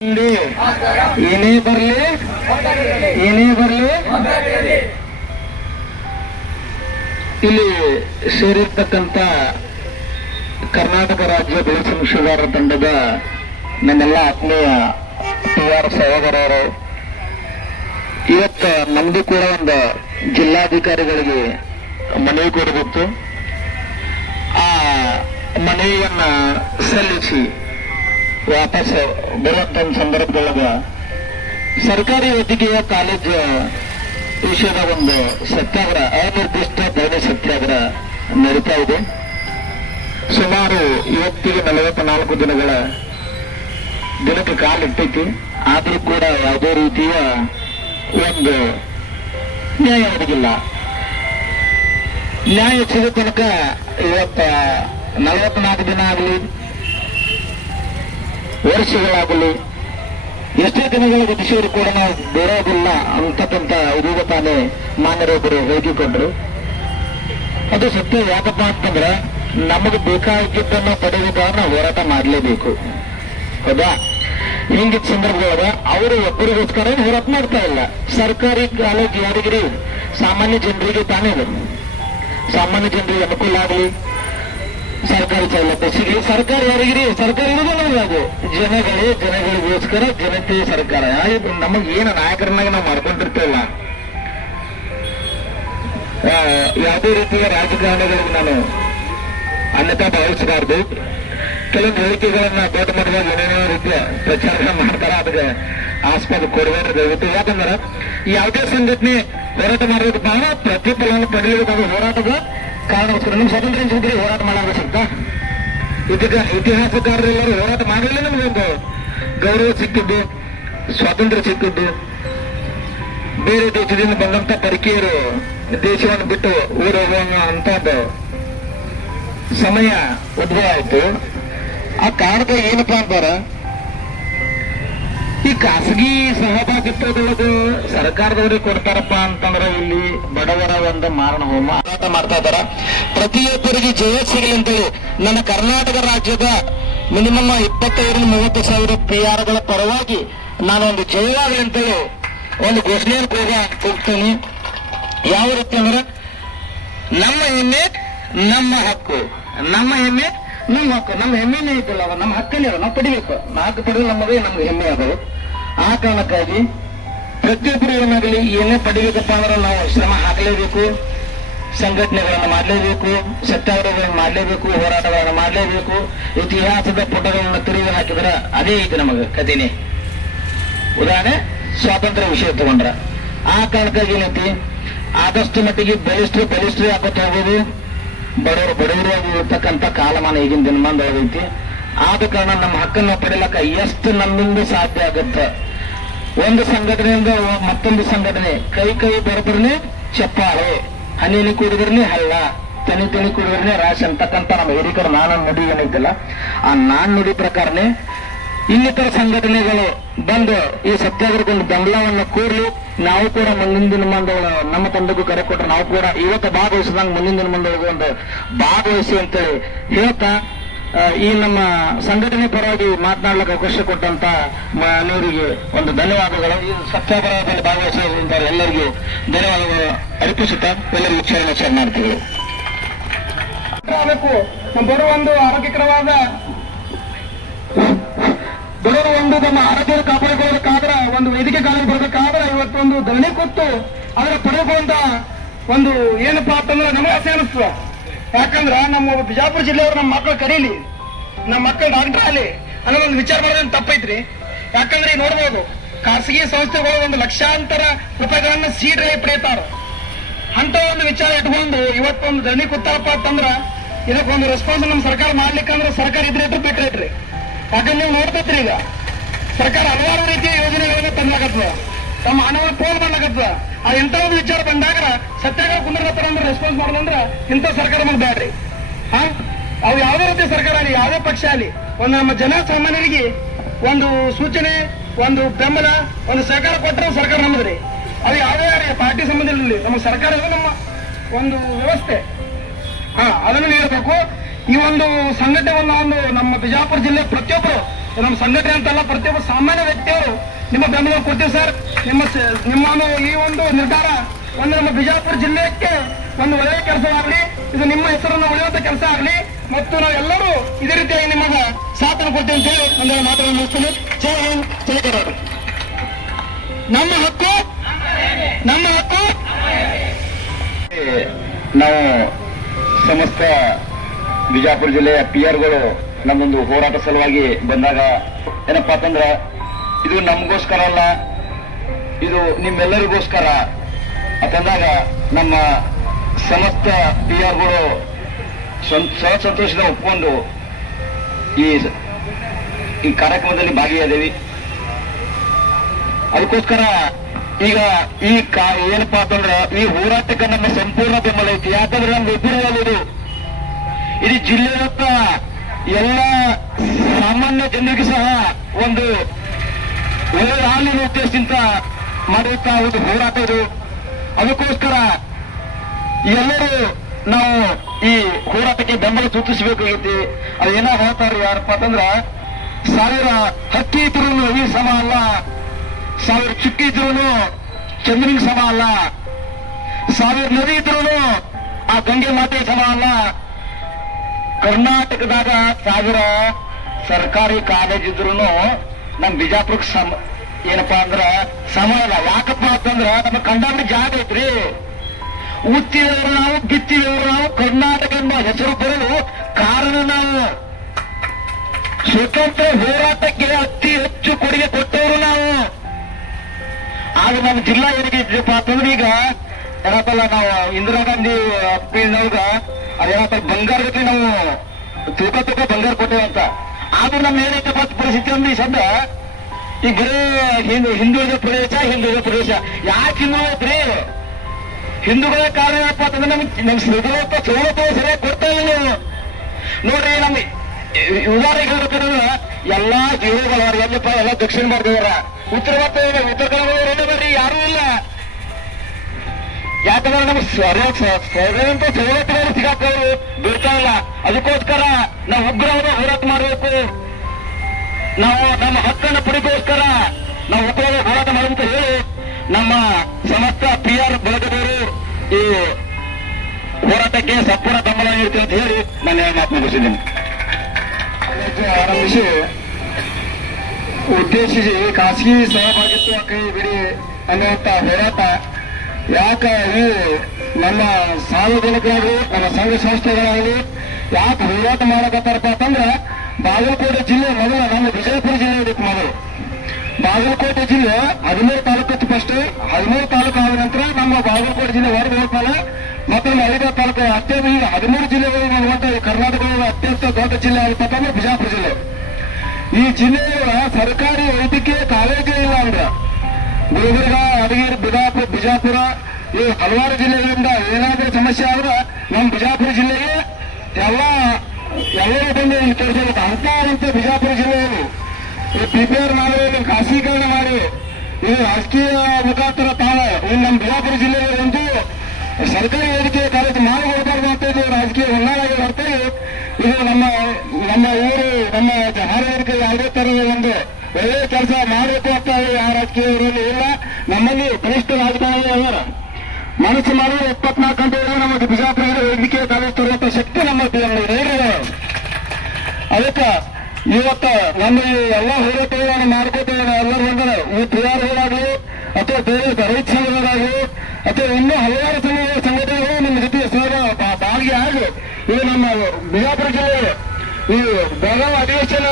ಏನೇ ಬರಲಿ ಏನೇ ಬರಲಿ. ಇಲ್ಲಿ ಸೇರಿರ್ತಕ್ಕಂಥ ಕರ್ನಾಟಕ ರಾಜ್ಯ ಬೆಳೆ ತಂಡದ ನನ್ನೆಲ್ಲ ಆತ್ಮೀಯ ಟಿ ಆರ್ ಸಹೋದರರು ಇವತ್ತು ನಮ್ದು ಕೂಡ ಒಂದು ಜಿಲ್ಲಾಧಿಕಾರಿಗಳಿಗೆ ಮನವಿ ಕೊಡಬೇಕು. ಆ ಮನವಿಯನ್ನ ಸಲ್ಲಿಸಿ ವಾಪಸ್ ಬರುವಂತ ಒಂದು ಸಂದರ್ಭದೊಳಗ ಸರ್ಕಾರಿ ವೈದ್ಯಕೀಯ ಕಾಲೇಜ್ ವಿಷಯದ ಒಂದು ಸತ್ಯಾಗ್ರಹ, ಅನಿರ್ದಿಷ್ಟ ಧರಣಿ ಸತ್ಯಾಗ್ರಹ ನಡೀತಾ ಇದೆ. ಸುಮಾರು ಇವತ್ತಿಗೆ ನಲವತ್ನಾಲ್ಕು ದಿನಗಳ ದಿನಕ್ಕೆ ಕಾಲಿಟ್ಟೈತಿ ಆದರೂ ಕೂಡ ಯಾವುದೇ ರೀತಿಯ ಒಂದು ನ್ಯಾಯ ಒದಗಿಲ್ಲ. ನ್ಯಾಯ ಸಿಗೋ ತನಕ ಇವತ್ತ ನಲವತ್ನಾಲ್ಕು ದಿನ ಆಗಲಿ ವರ್ಷಗಳಾಗಲಿ, ಎಷ್ಟೇ ದಿನಗಳ ವಿಧಿಸಿದ್ರು ಕೂಡ ನಾವು ಬಿಡೋದಿಲ್ಲ ಅಂತಕ್ಕಂಥ ಇದೀಗ ತಾನೇ ಮಾನ್ಯರೊಬ್ಬರು ಹೇಳಿಕೊಂಡ್ರು ಅದು ಸತ್ಯ ಯಾಕಪ್ಪ ಅಂತಂದ್ರೆ ನಮಗೆ ಬೇಕಾಗಿದ್ದನ್ನು ಪಡೆಯುವುದಾದ್ರೆ ನಾವು ಹೋರಾಟ ಮಾಡಲೇಬೇಕು. ಹೌದಾ? ಹಿಂಗಿದ್ದ ಸಂದರ್ಭದೊಳಗ ಅವರು ಒಬ್ಬರಿಗೋಸ್ಕರ ಹೋರಾಟ ಮಾಡ್ತಾ ಇಲ್ಲ. ಸರ್ಕಾರಿ ಕಾಲೇಜ್ ಯಾರಿಗಿರಿ ಸಾಮಾನ್ಯ ಜನರಿಗೆ ತಾನೇ ಸಾಮಾನ್ಯ ಜನರಿಗೆ ಅನುಕೂಲ ಆಗಲಿ. ಸರ್ಕಾರಿ ಸೌಲಭ್ಯ ಸಿಗಲಿ. ಸರ್ಕಾರ ಯಾರಿಗಿರಿ ಸರ್ಕಾರ ಅದು ಜನಗಳೇ ಜನಗಳಿಗೋಸ್ಕರ ಜನತೆ ಸರ್ಕಾರ. ನಮಗೆ ಏನು ನಾಯಕರನ್ನಾಗಿ ನಾವು ಮಾಡ್ಕೊಂಡಿರ್ತೇವಲ್ಲ? ಯಾವುದೇ ರೀತಿಯ ರಾಜಕಾರಣಿಗಳಿಗೆ ನಾನು ಅನ್ಯತಾ ಭಾವಿಸಬಾರ್ದು. ಕೆಲವೊಂದು ಹೇಳಿಕೆಗಳನ್ನ ದೊಡ್ಡ ಮಟ್ಟದಲ್ಲಿ ಏನೇನೋ ರೀತಿಯ ಪ್ರಚಾರ ಮಾಡ್ತಾರ, ಅದಕ್ಕೆ ಆಸ್ಪದ ಕೊಡಬೇಡ್ರಿ ದಯವಿಟ್ಟು. ಯಾಕಂದ್ರೆ ಯಾವುದೇ ಸಂಘಟನೆ ಹೋರಾಟ ಮಾಡೋದು ಬಹಳ ಪ್ರತಿಫಲವನ್ನು ಪಡೆಯಬೇಕಾದ ಹೋರಾಟದ ಕಾರಣ ನಿಮ್ಮ ಸ್ವಾತಂತ್ರ್ಯ ಹೋರಾಟ ಮಾಡಾಗ ಇದೀಗ ಇತಿಹಾಸಕಾರರೆಲ್ಲರೂ ಹೋರಾಟ ಮಾಡಲಿಲ್ಲ ನಮಗೊಂದು ಗೌರವ ಸಿಕ್ಕಿದ್ದು, ಸ್ವಾತಂತ್ರ್ಯ ಸಿಕ್ಕಿದ್ದು. ಬೇರೆ ದೇಶದಿಂದ ಬಂದಂತ ಪರಕೀಯರು ದೇಶವನ್ನು ಬಿಟ್ಟು ಊರ ಹೋಗೋಣ ಅಂತ ಸಮಯ ಉದ್ಭವ ಆಯ್ತು. ಆ ಕಾರಣದ ಏನಪ್ಪಾ ಅಂತಾರ ಈ ಖಾಸಗಿ ಸಹಭಾಗಿತ್ವದೊಳಗೆ ಸರ್ಕಾರದವ್ರಿಗೆ ಕೊಡ್ತಾರಪ್ಪ ಅಂತಂದ್ರೆ ಇಲ್ಲಿ ಬಡವರ ಒಂದು ಮಾರಣ ಹೋಮ. ಹೋರಾಟ ಮಾಡ್ತಾ ಇದಾರ ಪ್ರತಿಯೊಬ್ಬರಿಗೆ ಜಯ ಸಿಗಲಿ ಅಂತೇಳಿ ನನ್ನ ಕರ್ನಾಟಕ ರಾಜ್ಯದ ಮಿನಿಮಮ್ ಇಪ್ಪತ್ತೈದರಿಂದ ಮೂವತ್ತು ಸಾವಿರ ಪಿ ಆರ್ಗಳ ಪರವಾಗಿ ನಾನು ಒಂದು ಜಯವಾಗಲಿ ಅಂತೇಳಿ ಒಂದು ಘೋಷಣೆಯನ್ನು ಕೂಡ ಹೋಗ್ತೀನಿ. ಯಾವ ರೀತಿ ಅಂದ್ರೆ ನಮ್ಮ ಹೆಮ್ಮೆ, ನಮ್ಮ ಹಕ್ಕು. ನಮ್ಮ ಹೆಮ್ಮೆ ನಮ್ಮ ಹಕ್ಕು ನಮ್ಮ ಹೆಮ್ಮೆನೇ ಇದ್ದಲ್ಲ, ಅವ ನಮ್ಮ ಹಕ್ಕನೇ ಅದ, ನಾವು ಪಡಿಬೇಕು. ನಾಲ್ಕು ಪಡೆದು ನಮ್ಮದೇ ನಮ್ಗೆ ಹೆಮ್ಮೆ ಅದು ಆ ಕಾರಣಕ್ಕಾಗಿ ಪ್ರತಿಯೊಬ್ಬರು ಏನಾಗಲಿ ಏನೇ ಪಡಿಬೇಕಪ್ಪ ಅಂದ್ರೆ ನಾವು ಶ್ರಮ ಹಾಕಲೇಬೇಕು, ಸಂಘಟನೆಗಳನ್ನು ಮಾಡಲೇಬೇಕು ಸತ್ಯಾಗ್ರಹಗಳನ್ನು ಮಾಡಲೇಬೇಕು, ಹೋರಾಟಗಳನ್ನು ಮಾಡಲೇಬೇಕು, ಇತಿಹಾಸದ ಪುಟಗಳನ್ನು ತಿರುಗಿ ಹಾಕಿದ್ರೆ ಅದೇ ಐತಿ ನಮಗೆ ಕಥೆನೆ. ಉದಾಹರಣೆ, ಸ್ವಾತಂತ್ರ್ಯ ವಿಷಯ ತಗೊಂಡ್ರ. ಆ ಕಾರಣಕ್ಕಾಗಿ ಏನೈತಿ? ಆದಷ್ಟು ಮಟ್ಟಿಗೆ ಬಲಿಷ್ಠರು ಬಲಿಷ್ಠರು ಹಾಕೋತ ಹೋಗೋದು ಬಡವರು ಬಡವರಾಗಿ ಇರ್ತಕ್ಕಂಥ ಕಾಲಮಾನ ಈಗಿನ ದಿನಮಾನದೊಳಗೈತಿ ಆದ ಕಾರಣ ನಮ್ಮ ಹಕ್ಕನ್ನು ಪಡಿಲಕ್ಕ ಎಷ್ಟು ನಮ್ಮಿಂದ ಸಾಧ್ಯ ಆಗುತ್ತೆ? ಒಂದು ಸಂಘಟನೆಯಿಂದ ಮತ್ತೊಂದು ಸಂಘಟನೆ. ಕೈ ಕೈ ಬರದ್ರನೆ ಚಪ್ಪಾಳೆ. ಹನಿ ಹನಿ ಕುಡಿದ್ರನೆ ಹಳ್ಳ. ತನಿ ತನಿ ಕುಡಿದ್ರನೆ ರಾಶಿ ಅಂತಕ್ಕಂಥ ನಮ್ಮ ಹಿರಿಕರು ನಾನು ನುಡಿ ಏನೈತಲ್ಲ, ಆ ನಾನ್ ನುಡಿ ಪ್ರಕಾರನೇ ಇನ್ನಿತರ ಸಂಘಟನೆಗಳು ಬಂದು ಈ ಸತ್ಯಾಗ್ರಹದಲ್ಲಿ ಬೆಂಬಲವನ್ನು ಕೋರಲು, ನಾವು ಕೂಡ ಮುಂದಿನ ದಿನಮಾನದೊಳ ನಮ್ಮ ತಂಡಕ್ಕೂ ಕರೆ ಕೊಟ್ಟರೆ ನಾವು ಕೂಡ ಇವತ್ತು ಭಾಗವಹಿಸಿದಂಗೆ ಮುಂದಿನ ದಿನಮಾನದೊಳಗೆ ಒಂದು ಭಾಗವಹಿಸಿ ಅಂತೇಳಿ ಹೇಳ್ತಾ ಈ ನಮ್ಮ ಸಂಘಟನೆ ಪರವಾಗಿ ಮಾತನಾಡ್ಲಿಕ್ಕೆ ಅವಕಾಶ ಕೊಟ್ಟಂತ ಮನೆಯವರಿಗೆ ಒಂದು ಧನ್ಯವಾದಗಳು. ಈ ಸತ್ಯಾಗ್ರಹದಲ್ಲಿ ಭಾಗವಹಿಸಿದಂತ ಎಲ್ಲರಿಗೂ ಧನ್ಯವಾದಗಳು. ಅರ್ಪಿಸುತ್ತಾ ಎಲ್ಲರಿಗೂ ಶರಣ ಮಾಡ್ತೀವಿ. ಬರುವ ಒಂದು ಆರೋಗ್ಯಕರವಾದ ಬಡವರು ಒಂದು ತಮ್ಮ ಆರೋಗ್ಯ ಕಾಪಾಡಿಕೊಳ್ಳಬೇಕಾದ್ರೆ, ಒಂದು ವೇದಿಕೆ ಕಾಲಕ್ಕೆ ಬರಬೇಕಾದ್ರೆ ಇವತ್ತೊಂದು ಧರಣಿ ಕೊಟ್ಟು ಅದರ ಪಡೆದುಕೊಂಡ ಒಂದು ಏನಪ್ಪಾ ಅಂತಂದ್ರೆ ನಮಗೆ ಆಸೆ ಅನಿಸ್ತದ ಯಾಕಂದ್ರ ನಮ್ಮ ಬಿಜಾಪುರ ಜಿಲ್ಲೆಯವರು ನಮ್ಮ ಮಕ್ಕಳು ಕರೀಲಿ, ನಮ್ಮ ಮಕ್ಕಳು ಡಾಕ್ಟರ್ ಆಗಲಿ ಅನ್ನೋ ಒಂದು ವಿಚಾರ ಮಾಡೋದು ತಪ್ಪೈತ್ರಿ ಯಾಕಂದ್ರೆ ನೋಡ್ಬೋದು, ಖಾಸಗಿ ಸಂಸ್ಥೆಗಳು ಒಂದು ಲಕ್ಷಾಂತರ ರೂಪಾಯಿಗಳನ್ನ ಸೀಡ್ರಲ್ಲಿ ಪಡೆಯುತ್ತಾರ. ಅಂತ ಒಂದು ವಿಚಾರ ಇಟ್ಕೊಂಡು ಇವತ್ತೊಂದು ಧರಣಿ ಕೂತಾರಪ್ಪ ಅಂತಂದ್ರ, ಇದಕ್ಕೊಂದು ರೆಸ್ಪಾನ್ಸ್ ನಮ್ಮ ಸರ್ಕಾರ ಮಾಡ್ಲಿಕ್ಕಂದ್ರೆ ಸರ್ಕಾರ ಇದ್ರೆ ಇಟ್ಟು ಬಿಟ್ರೈತ್ರಿ ಯಾಕಂದ್ರೆ ನೀವು ನೋಡ್ತೈತ್ರಿ ಈಗ. ಸರ್ಕಾರ ಹಲವಾರು ರೀತಿಯ ಯೋಜನೆಗಳನ್ನ ತಂದಾಗತ್ತದ ತಮ್ಮ ಹಣವನ್ನು ಪೋಲ್ ಮಾಡ್ಲಾಗತ್ತದ ಆ ಇಂಥ ಒಂದು ವಿಚಾರ ಬಂದಾಗ ಸತ್ಯಾಗ್ರಹ ಕುಂದಿರ್ತಾರ ಅಂದ್ರೆ ರೆಸ್ಪಾನ್ಸ್ ಮಾಡೋದಂದ್ರ ಇಂಥ ಸರ್ಕಾರ ನಮ್ಗೆ ಬ್ಯಾಡ್ರಿ. ಹಾ? ಅವು ಯಾವುದೇ ರೀತಿ ಸರ್ಕಾರ ಆಗಲಿ, ಯಾವುದೇ ಪಕ್ಷ ಆಗಲಿ, ಒಂದು ನಮ್ಮ ಜನ ಸಾಮಾನ್ಯರಿಗೆ ಒಂದು ಸೂಚನೆ, ಒಂದು ಬೆಂಬಲ, ಒಂದು ಸಹಕಾರ ಕೊಟ್ಟರೆ ಸರ್ಕಾರ ನಮ್ಮದ್ರಿ. ಅದು ಯಾವುದೇ ಪಾರ್ಟಿ ಸಂಬಂಧ ಇರಲಿ ನಮ್ಮ ಸರ್ಕಾರ ನಮ್ಮ ಒಂದು ವ್ಯವಸ್ಥೆ. ಹಾ, ಅದನ್ನು ನೀಡಬೇಕು. ಈ ಒಂದು ಸಂಘಟನೆ ಒಂದು ನಮ್ಮ ಬಿಜಾಪುರ ಜಿಲ್ಲೆ ಪ್ರತಿಯೊಬ್ಬರು, ನಮ್ಮ ಸಂಘಟನೆ ಅಂತಲ್ಲ ಪ್ರತಿಯೊಬ್ಬ ಸಾಮಾನ್ಯ ವ್ಯಕ್ತಿಯವರು ನಿಮ್ಮ ಬೆಂಬಲ ಕೊಡ್ತೀವಿ ಸರ್. ನಿಮ್ಮ ನಿಮ್ಮನ್ನು ಈ ಒಂದು ನಿರ್ಧಾರ ಒಂದು ನಮ್ಮ ಬಿಜಾಪುರ ಜಿಲ್ಲೆಗೆ ಒಂದು ಒಳ್ಳೆಯ ಕೆಲಸವಾಗಲಿ ಇದು ನಿಮ್ಮ ಹೆಸರನ್ನು ಉಳಿಯುವಂತ ಕೆಲಸ ಆಗಲಿ, ಮತ್ತು ನಾವೆಲ್ಲರೂ ಇದೇ ರೀತಿಯಾಗಿ ನಿಮಗೆ ಸಾಥನ ಕೊಡ್ತೀವಿ ಅಂತ ಹೇಳಿ ಒಂದು ಮಾತನ್ನು ಮುಗಿಸ್ತೀನಿ. ಜೈ ಹಿಂದ್, ಜೈ ಕರ್ನಾಟಕ. ನಮ್ಮ ಹಕ್ಕು ನಮ್ಮ ಹಕ್ಕು. ನಾವು ಸಮಸ್ತ ಬಿಜಾಪುರ ಜಿಲ್ಲೆಯ ಪಿಯರ್ಗಳು ನಮ್ಮೊಂದು ಹೋರಾಟ ಸಲುವಾಗಿ ಬಂದಾಗ ಏನಪ್ಪಾ ಅಂತಂದ್ರ, ಇದು ನಮಗೋಸ್ಕರ ಅಲ್ಲ, ಇದು ನಿಮ್ಮೆಲ್ಲರಿಗೋಸ್ಕರ ಅಂತಂದಾಗ ನಮ್ಮ ಸಮಸ್ತ ಪಿಯರ್ಗಳು ಸಹ ಸಂತೋಷದ ಒಪ್ಕೊಂಡು ಈ ಈ ಕಾರ್ಯಕ್ರಮದಲ್ಲಿ ಭಾಗಿಯಾದೇವಿ. ಅದಕ್ಕೋಸ್ಕರ ಈಗ ಈ ಏನಪ್ಪಾ ಅಂತಂದ್ರ ಈ ಹೋರಾಟಕ್ಕೆ ನಮ್ಮ ಸಂಪೂರ್ಣ ಬೆಂಬಲ ಐತಿ. ಯಾಕಂದ್ರೆ ನಮ್ಗೆ ಇಡೀ ಜಿಲ್ಲೆಯತ್ತ ಎಲ್ಲ ಸಾಮಾನ್ಯ ಜನರಿಗೆ ಸಹ ಒಂದು ಒಳ್ಳೆಯ ಉದ್ದೇಶದಿಂದ ಮಾಡುವಂತ ಒಂದು ಹೋರಾಟ ಇದು. ಅದಕ್ಕೋಸ್ಕರ ಎಲ್ಲರೂ ನಾವು ಈ ಹೋರಾಟಕ್ಕೆ ಬೆಂಬಲ ಸೂಚಿಸಬೇಕಾಗೈತಿ ಅದೇನೋ ಹೇಳ್ತಾರೆ ಯಾರಪ್ಪ ಅಂತಂದ್ರ, ಸಾವಿರ ಹಕ್ಕಿ ಇದ್ರು ಈ ಸಮ ಅಲ್ಲ, ಸಾವಿರ ಚುಕ್ಕಿ ಇದ್ರು ಚಂದ್ರನಿಗೆ ಸಮ ಅಲ್ಲ, ಸಾವಿರ ನದಿ ಇದ್ರು ಆ ಗಂಗೆ ಮಾತೆ ಸಮ ಅಲ್ಲ ಕರ್ನಾಟಕದಾಗ ಸಾವಿರ ಸರ್ಕಾರಿ ಕಾಲೇಜ್ ಇದ್ರು ನಮ್ ಬಿಜಾಪುರಕ್ಕೆ ಸಮ, ಏನಪ್ಪಾ ಅಂದ್ರ ಸಮ ಇಲ್ಲ ಯಾಕಪ್ಪ ಅಂತಂದ್ರ ನಮ್ಮ ಕಂಡಾಬಿಡಿ ಜಾಗ ಐತ್ರಿ. ಉತ್ತಿದವರು ನಾವು, ಬಿತ್ತಿದವರು ನಾವು, ಕರ್ನಾಟಕ ಎಂಬ ಹೆಸರು ಬರಲು ಕಾರಣ ನಾವು. ಸ್ವತಂತ್ರ ಹೋರಾಟಕ್ಕೆ ಅತಿ ಹೆಚ್ಚು ಕೊಡುಗೆ ಕೊಟ್ಟವರು ನಾವು. ಆಗ ನಮ್ಮ ಜಿಲ್ಲಾ ಏನಿಗೆ ಅಂತಂದ್ರೆ ಈಗ, ಏನಪ್ಪಲ್ಲ ನಾವು ಇಂದಿರಾ ಗಾಂಧಿ ಪೀಳಿನೊಳಗ ಅದೇನಪ್ಪ ಬಂಗಾರ ಜೊತೆ ನಾವು ತೂಕ ತೂಕ ಬಂಗಾರ ಅಂತ. ಆದ್ರೂ ನಮ್ಮ ಏನೈತಪ್ಪ ಪರಿಸ್ಥಿತಿ ಅಂದ್ರೆ ಈ ಸದ್ದ. ಈ ಬರೀ ಹಿಂದೂ ಹಿಂದುಳಿದ ಪ್ರದೇಶ ಹಿಂದುಳಿದ ಪ್ರದೇಶ. ಯಾಕೆ ಹಿಂದೂ ಐತ್ರಿ ಹಿಂದೂಗಳ ಕಾರಣ ಏನಪ್ಪ ಅಂತಂದ್ರೆ ನಮ್ಗೆ ನಮ್ ಸೌಲಭ್ಯ ಸೌಲಭ್ಯ ಸರಿಯಾಗಿ ಕೊಡ್ತಾ ಇಲ್ಲ ನೀವು ನೋಡ್ರಿ ನಮ್ ಉದಾಹರಣೆ ಹೇಳ್ಬೇಕಂದ್ರೆ ಎಲ್ಲಾ ಅವ್ರು ಎಲ್ಲಪ್ಪ ಎಲ್ಲ ದಕ್ಷಿಣ ಭಾರತದವರ. ಉತ್ತರ ಭಾರತದವರ, ಉತ್ತರ ಕನ್ನಡ ಬರ್ರಿ, ಯಾರೂ ಇಲ್ಲ. ಯಾಕಂದ್ರೆ ನಮ್ಗೆ ಸ್ವರಂತ ಸವಲತ್ತುಗಳು ಸಿಗಾಕವ್ರು ಬಿಡ್ತಾ ಇಲ್ಲ? ಅದಕ್ಕೋಸ್ಕರ ನಾವು ಉಗ್ರವಾದ ಹೋರಾಟ ಮಾಡಬೇಕು. ನಾವು ನಮ್ಮ ಹಕ್ಕನ್ನು ಪಡಿಗೋಸ್ಕರ ನಾವು ಉಗ್ರವಾದ ಹೋರಾಟ ಮಾಡುವಂತ ಹೇಳಿ ನಮ್ಮ ಸಮಸ್ತ ಪಿ ಆರ್ ಬಳಗದವರು ಈ ಹೋರಾಟಕ್ಕೆ ಸಂಪೂರ್ಣ ಬೆಂಬಲ ನೀಡ್ತೀವಿ ಅಂತ ಹೇಳಿ ನಾನು ಮಾತು ಮುಗಿಸಿದ್ದೀನಿ. ಆರಂಭಿಸಿ. ಉದ್ದೇಶಿಸಿ, ಖಾಸಗಿ ಸಹಭಾಗಿತ್ವ ಕೈ ಬಿಡಿ ಅನ್ನುವಂತ ಹೋರಾಟ ಯಾಕ ಈ ನಮ್ಮ ಸಾರ್ವಜನಿಕರಾಗಲಿ, ನಮ್ಮ ಸಂಘ ಸಂಸ್ಥೆಗಳಾಗಲಿ ಯಾಕೆ ಹೋರಾಟ ಮಾಡಕತ್ತಾರಪ್ಪ ಅಂತಂದ್ರೆ ಬಾಗಲಕೋಟೆ ಜಿಲ್ಲೆ ಮೊದಲು ನಮ್ಮ ವಿಜಯಪುರ ಜಿಲ್ಲೆ ಇದಕ್ಕೆ ಮೊದಲು. ಬಾಗಲಕೋಟೆ ಜಿಲ್ಲೆ ಹದಿಮೂರು ತಾಲೂಕು ಫಸ್ಟ್ ಹದಿಮೂರು ತಾಲೂಕು ಆದ ನಂತರ ನಮ್ಮ ಬಾಗಲಕೋಟೆ ಜಿಲ್ಲೆ ಹೊರಗೆ ಹೋಗ್ತಾನೆ ಮತ್ತು ಅಲಿಬಾಗ್ ತಾಲೂಕು ಅತ್ಯಂತ ಈಗ ಹದಿಮೂರು ಜಿಲ್ಲೆಗಳು ಮಾಡುವಂತ ಕರ್ನಾಟಕದ ಅತ್ಯಂತ ದೊಡ್ಡ ಜಿಲ್ಲೆ ಅಂದ್ರೆ ಬಿಜಾಪುರ ಜಿಲ್ಲೆ. ಈ ಜಿಲ್ಲೆಯ ಸರ್ಕಾರಿ ವೈದ್ಯಕೀಯ ಕಾಲೇಜೇ ಇಲ್ಲ ಅಂದ್ರೆ ಗುಲ್ಬರ್ಗ ಯಾದಗಿರಿ, ಬಿಜಾಪುರ ಬಿಜಾಪುರ, ಈ ಹಲವಾರು ಜಿಲ್ಲೆಗಳಿಂದ ಏನಾದರೂ ಸಮಸ್ಯೆ ಆದ್ರೆ ನಮ್ಮ ಬಿಜಾಪುರ ಜಿಲ್ಲೆಗೆ ಎಲ್ಲ, ಎಲ್ಲರೂ ಬಂದು ತೋರಿಸಬೇಕು. ಅಂತ ಅಂತ ಬಿಜಾಪುರ ಜಿಲ್ಲೆಯಲ್ಲಿ ಈ ಪಿ ಪಿ ಮಾಡಿ ಇಲ್ಲಿ ಖಾಸಗೀಕರಣ ಮಾಡಿ ಇದು ರಾಜಕೀಯ ಮುಖಾಂತರ ತಾವು ನಮ್ಮ ಬಿಜಾಪುರ ಜಿಲ್ಲೆಯಲ್ಲಿ ಒಂದು ಸರ್ಕಾರಿ ಹೇಳಿಕೆ ಕಾಲೇಜು ಮಾಡಬೇಕಾದ್ರೆ ಅಂತ ಇದು ರಾಜಕೀಯ ಹೊನ್ನಾಗಿ ಬರ್ತದೆ ಇದು. ನಮ್ಮ ನಮ್ಮ ಊರು, ನಮ್ಮ ಹಾರವರ್ಗ ಯಾವುದೇ ತರದ ಒಂದು ಒಳ್ಳೆಯ ಕೆಲಸ ಮಾಡಬೇಕು ಅಂತ ಆ ರಾಜಕೀಯ ಇಲ್ಲ ನಮ್ಮಲ್ಲಿ ಕನಿಷ್ಠ ರಾಜಕಾರಣಿ ಅಲ್ಲ ಮನಸ್ಸು ಇಪ್ಪತ್ನಾಲ್ಕು ಗಂಟೆ ನಮಗೆ ಬಿಜಾಪುರ ವೈದ್ಯಕೀಯ ಕಾಲೇಜು ತರುವಂತ ಶಕ್ತಿ ನಮ್ಮ ಅದಕ್ಕೆ ಇವತ್ತ ನಮ್ಮ ಈ ಎಲ್ಲ ಹೋರಾಟಗಳನ್ನು ಮಾಡ್ಕೋತೇವೆ ಎಲ್ಲರೂ ಬಂದರೆ ಈ ಪಿ ಆರ್ ಆಗಲಿ ಅಥವಾ ಬೇರೆ ರೈತ ಸಂಘಗಳಾಗಲಿ, ಅಥವಾ ಇನ್ನೂ ಹಲವಾರು ಸಂಘ ಸಂಘಟನೆಗಳು ನಮ್ಮ ಜೊತೆ ಸೇರ ಭಾಗಿಯಾಗಿ ಇದು ನಮ್ಮ ಬಿಜಾಪುರ ಜಿಲ್ಲೆ ಈ ಬೆಳಗಾವಿ ಅಧಿವೇಶನ